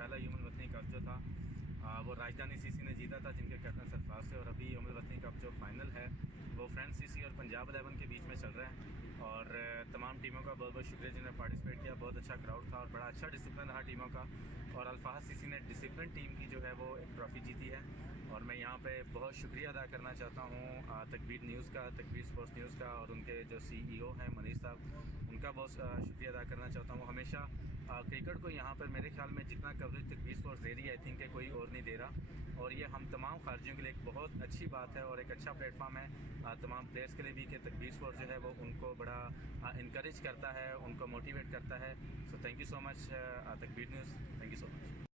पहला यौमुल वतनी कप जो था वो राजधानी सीसी ने जीता था, जिनके कैप्टन सरफराज से। और अभी यौमुल वतनी कप जो फाइनल है वो फ्रेंड्स सीसी और पंजाब 11 के बीच में चल रहा है। और तमाम टीमों का बहुत बहुत शुक्रिया जिन्होंने पार्टिसिपेट किया। बहुत अच्छा क्राउड था और बड़ा अच्छा डिसिप्लिन रहा टीमों का। और अल्फाज सीसी ने डिसिप्लिन टीम की जो है वो एक ट्रॉफ़ी जीती है। और मैं यहाँ पे बहुत शुक्रिया अदा करना चाहता हूँ तकबीर न्यूज़ का, तकबीर स्पोर्ट्स न्यूज़ का, और उनके जो CEO हैं मनीष साहब, उनका बहुत शुक्रिया अदा करना चाहता हूँ। हमेशा क्रिकेट को यहाँ पर मेरे ख्याल में जितना कवरेज तकबीर स्पोर्ट्स दे रही है, आई थिंक कोई और नहीं दे रहा। और ये हम तमाम खारजियों के लिए एक बहुत अच्छी बात है और एक अच्छा प्लेटफॉर्म है तमाम प्लेयर्स के लिए भी, कि तकबीर स्पोर्ट्स जो है वो उनको बड़ा इनकरेज करता है, उनको मोटिवेट करता है। So thank you so much Takbeer news, thank you so much.